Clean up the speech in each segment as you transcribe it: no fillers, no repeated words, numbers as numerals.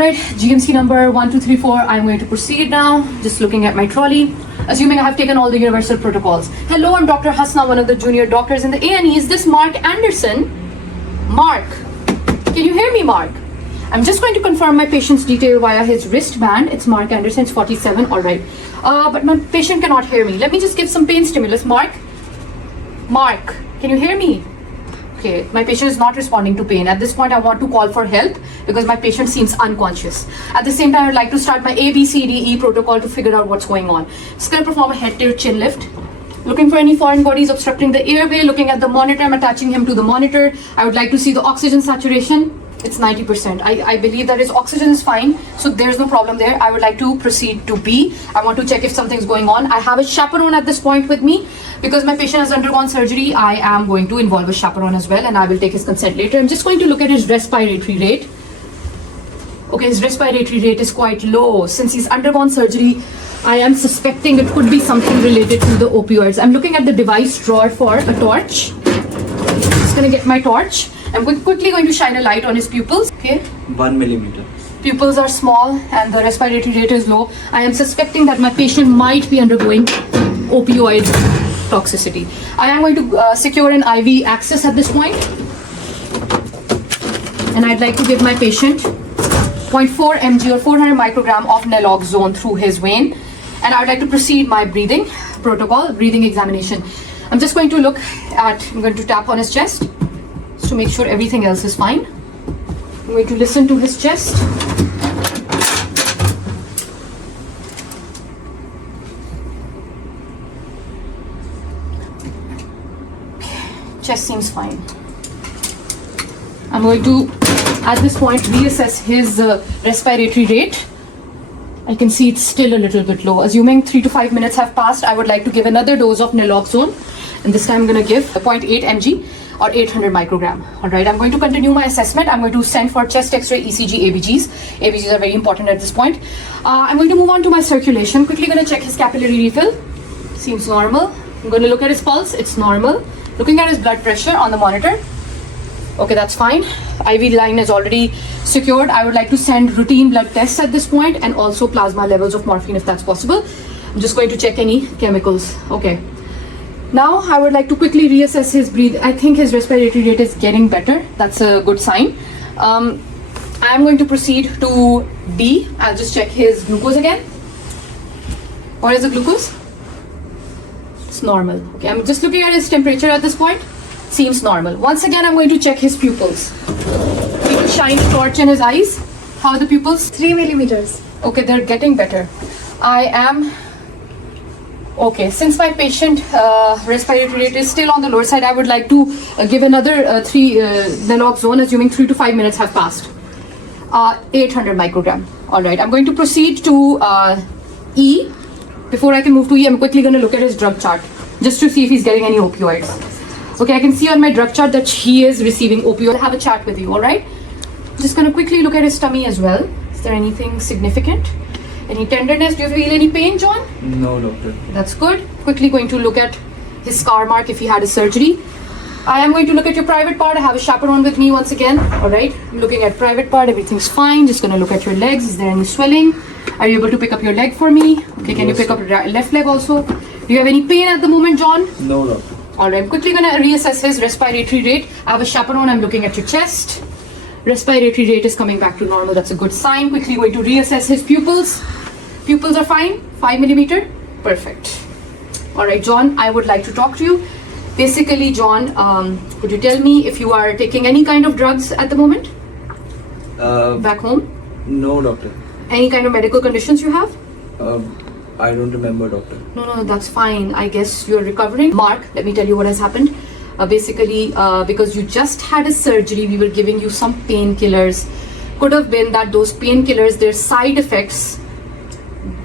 Alright, GMC number 1234, I'm going to proceed now. Just looking at my trolley. Assuming I have taken all the universal protocols. Hello, I'm Dr. Hasana, one of the junior doctors in the A&E. Is this Mark Anderson? Mark, can you hear me, Mark? I'm just going to confirm my patient's detail via his wristband. It's Mark Anderson, it's 47, alright. But my patient cannot hear me. Let me just give some pain stimulus. Mark, can you hear me? Okay, my patient is not responding to pain. At this point, I want to call for help because my patient seems unconscious. At the same time, I'd like to start my ABCDE protocol to figure out what's going on. Just gonna perform a head tilt chin lift. Looking for any foreign bodies obstructing the airway. Looking at the monitor, I'm attaching him to the monitor. I would like to see the oxygen saturation. It's 90%. I believe that his oxygen is fine, so there's no problem there. I would like to proceed to B. I want to check if something's going on. I have a chaperone at this point with me. Because my patient has undergone surgery, I am going to involve a chaperone as well, and I will take his consent later. I'm just going to look at his respiratory rate. Okay, his respiratory rate is quite low. Since he's undergone surgery, I am suspecting it could be something related to the opioids. I'm looking at the device drawer for a torch. Just gonna get my torch. I'm quickly going to shine a light on his pupils. Okay. 1 millimeter. Pupils are small and the respiratory rate is low. I am suspecting that my patient might be undergoing opioid toxicity. I am going to secure an IV access at this point. And I'd like to give my patient 0.4 mg or 400 microgram of naloxone through his vein. And I would like to proceed my breathing protocol, breathing examination. I'm just going to look at, I'm going to tap on his chest to make sure everything else is fine. I'm going to listen to his chest. Chest seems fine. I'm going to, at this point, reassess his respiratory rate. I can see it's still a little bit low. Assuming 3 to 5 minutes have passed, I would like to give another dose of naloxone. And this time I'm going to give 0.8 mg or 800 microgram. Alright, I'm going to continue my assessment. I'm going to send for chest x-ray, ECG, ABGs. ABGs are very important at this point. I'm going to move on to my circulation. Quickly going to check his capillary refill. Seems normal. I'm going to look at his pulse. It's normal. Looking at his blood pressure on the monitor. Okay, that's fine. IV line is already secured. I would like to send routine blood tests at this point and also plasma levels of morphine if that's possible. I'm just going to check any chemicals. Okay. Now I would like to quickly reassess his breathing. I think his respiratory rate is getting better. That's a good sign. I am going to proceed to D. I'll just check his glucose again. What is the glucose? It's normal. Okay, I'm just looking at his temperature at this point. Seems normal. Once again, I'm going to check his pupils. Need to shine a torch in his eyes. How are the pupils? 3 millimeters. Okay, they're getting better. I am... Okay, since my patient respiratory rate is still on the lower side, I would like to give another 3 naloxone, assuming 3 to 5 minutes have passed. 800 microgram. Alright, I'm going to proceed to E. Before I can move to E, I'm quickly going to look at his drug chart, just to see if he's getting any opioids. Okay, I can see on my drug chart that he is receiving opioid. I'll have a chat with you, alright? Just going to quickly look at his tummy as well. Is there anything significant? Any tenderness? Do you feel any pain, John? No, doctor. That's good. Quickly going to look at his scar mark if he had a surgery. I am going to look at your private part. I have a chaperone with me once again. Alright, I'm looking at private part. Everything's fine. Just going to look at your legs. Is there any swelling? Are you able to pick up your leg for me? Okay, can you pick up your left leg also? Do you have any pain at the moment, John? No, doctor. Alright, I'm quickly going to reassess his respiratory rate. I have a chaperone. I'm looking at your chest. Respiratory rate is coming back to normal. That's a good sign. Quickly going to reassess his pupils. Pupils are fine. 5 millimeter. Perfect. Alright, John, I would like to talk to you. Basically, John, could you tell me if you are taking any kind of drugs at the moment? Back home? No, doctor. Any kind of medical conditions you have? I don't remember, doctor. No, that's fine. I guess you're recovering. Mark, let me tell you what has happened. Basically, because you just had a surgery, we were giving you some painkillers. Could have been that those painkillers, their side effects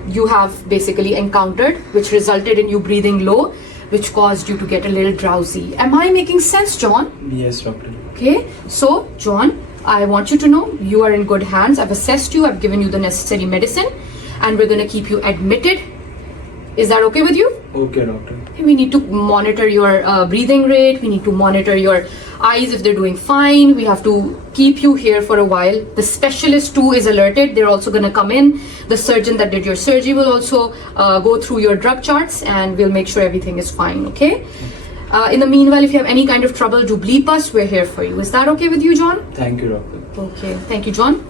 you have basically encountered, which resulted in you breathing low, which caused you to get a little drowsy. Am I making sense, John? Yes, doctor. Okay, so John, I want you to know you are in good hands. I've assessed you, I've given you the necessary medicine, and we're going to keep you admitted. Is that okay with you? Okay, doctor. We need to monitor your breathing rate. We need to monitor your Eyes, if they're doing fine, we have to keep you here for a while. The specialist too is alerted. They're also going to come in. The surgeon that did your surgery will also go through your drug charts, and we'll make sure everything is fine, okay? In the meanwhile, if you have any kind of trouble, do bleep us. We're here for you. Is that okay with you, John? Thank you, doctor. Okay. Thank you, John.